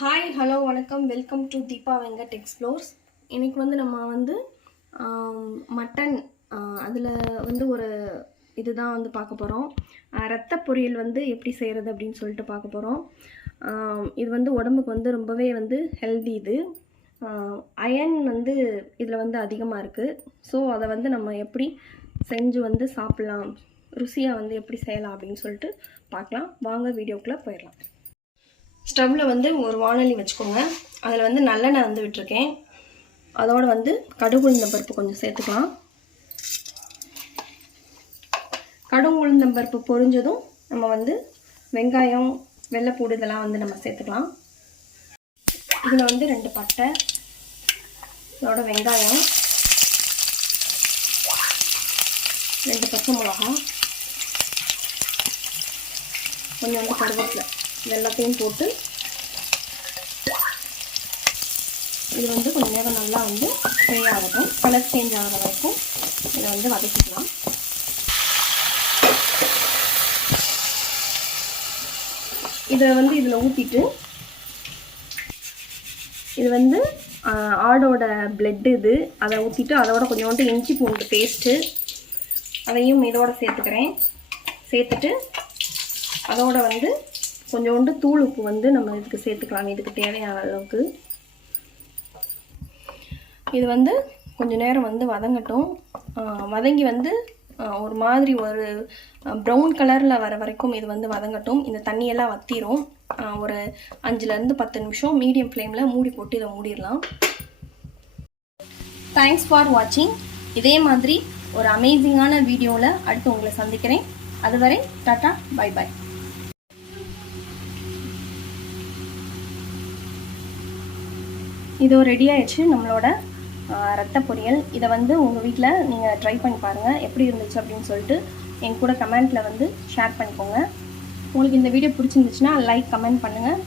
Hi hello வணக்கம், welcome to Deepa Venkat explores. இன்றைக்கி வந்து நம்ம வந்து மட்டன் அதில் வந்து ஒரு இதுதான் வந்து பார்க்க போகிறோம். ரத்த பொரியல் வந்து எப்படி செய்கிறது அப்படின்னு சொல்லிட்டு பார்க்க போகிறோம். இது வந்து உடம்புக்கு வந்து ரொம்பவே வந்து ஹெல்தி. இது அயன் வந்து இதில் வந்து அதிகமாக இருக்குது. ஸோ அதை வந்து நம்ம எப்படி செஞ்சு வந்து சாப்பிட்லாம், ருசியாக வந்து எப்படி செய்யலாம் அப்படின்னு சொல்லிட்டு பார்க்கலாம். வாங்க வீடியோக்குள்ளே போயிடலாம். ஸ்டவ்வில் வந்து ஒரு வானொலி வச்சுக்கோங்க. அதில் வந்து நல்லெண்ணெய் வந்து விட்டுருக்கேன். அதோடு வந்து கடுகு உளுந்தம் பருப்பு கொஞ்சம் சேர்த்துக்கலாம். கடுகு உளுந்தம் பருப்பு பொரிஞ்சதும் நம்ம வந்து வெங்காயம், வெள்ளைப்பூடு இதெல்லாம் வந்து நம்ம சேர்த்துக்கலாம். இதில் வந்து 2 பட்டை, இதோட வெங்காயம், 2 பச்சை மிளகா, கொஞ்சம் வந்து கருவேப்பிலை, இது எல்லாத்தையும் போட்டு இது வந்து கொஞ்சம் நேரம் நல்லா வந்து ஃப்ரை ஆகட்டும். கலர் சேஞ்ச் ஆகிற வரைக்கும் இதை வந்து வதக்கிக்கலாம். இதை வந்து இதில் ஊற்றிட்டு, இது வந்து ஆடோட பிளட்டு, இது அதை ஊற்றிட்டு அதோட கொஞ்சோண்டு இஞ்சி பூண்டு பேஸ்ட்டு அதையும் இதோட சேர்த்துக்கிறேன். சேர்த்துட்டு அதோட வந்து கொஞ்சோண்டு தூள் உப்பு வந்து நம்ம இதுக்கு சேர்த்துக்கலாம், இதுக்கு தேவையான அளவுக்கு. இது வந்து கொஞ்சம் நேரம் வந்து வதங்கட்டும். வதங்கி வந்து ஒரு மாதிரி ஒரு ப்ரௌன் கலரில் வர வரைக்கும் இது வந்து வதங்கட்டும். இந்த தண்ணியெல்லாம் வற்றிரும். ஒரு 5லேருந்து 10 நிமிஷம் மீடியம் ஃப்ளேமில் மூடி போட்டு இதை மூடிடலாம். தேங்க்ஸ் ஃபார் வாட்சிங். இதே மாதிரி ஒரு அமேசிங்கான வீடியோவில் அடுத்து உங்களை சந்திக்கிறேன். அதுவரை டாட்டா, பை பாய். இதோ ரெடி ஆயிடுச்சு நம்மளோட ரத்த பொரியல். இதை வந்து உங்கள் வீட்டில் நீங்கள் ட்ரை பண்ணி பாருங்கள், எப்படி இருந்துச்சு அப்படின்னு சொல்லிட்டு என் கூட கமெண்ட்டில் வந்து ஷேர் பண்ணிக்கோங்க. உங்களுக்கு இந்த வீடியோ பிடிச்சிருந்துச்சுன்னா லைக், கமெண்ட் பண்ணுங்கள்.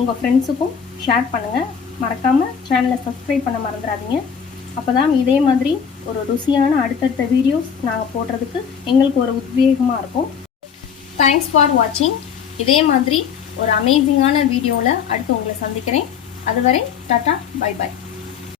உங்கள் ஃப்ரெண்ட்ஸுக்கும் ஷேர் பண்ணுங்கள். மறக்காமல் சேனலை சப்ஸ்கிரைப் பண்ண மறந்துடாதீங்க. அப்போ தான் இதே மாதிரி ஒரு ருசியான அடுத்தடுத்த வீடியோஸ் நாங்கள் போடுறதுக்கு எங்களுக்கு ஒரு உத்வேகமாக இருக்கும். தேங்க்ஸ் ஃபார் வாட்சிங். இதே மாதிரி ஒரு அமேசிங்கான வீடியோவில் அடுத்து உங்களை சந்திக்கிறேன். அதுவரை டாட்டா, பை பாய்.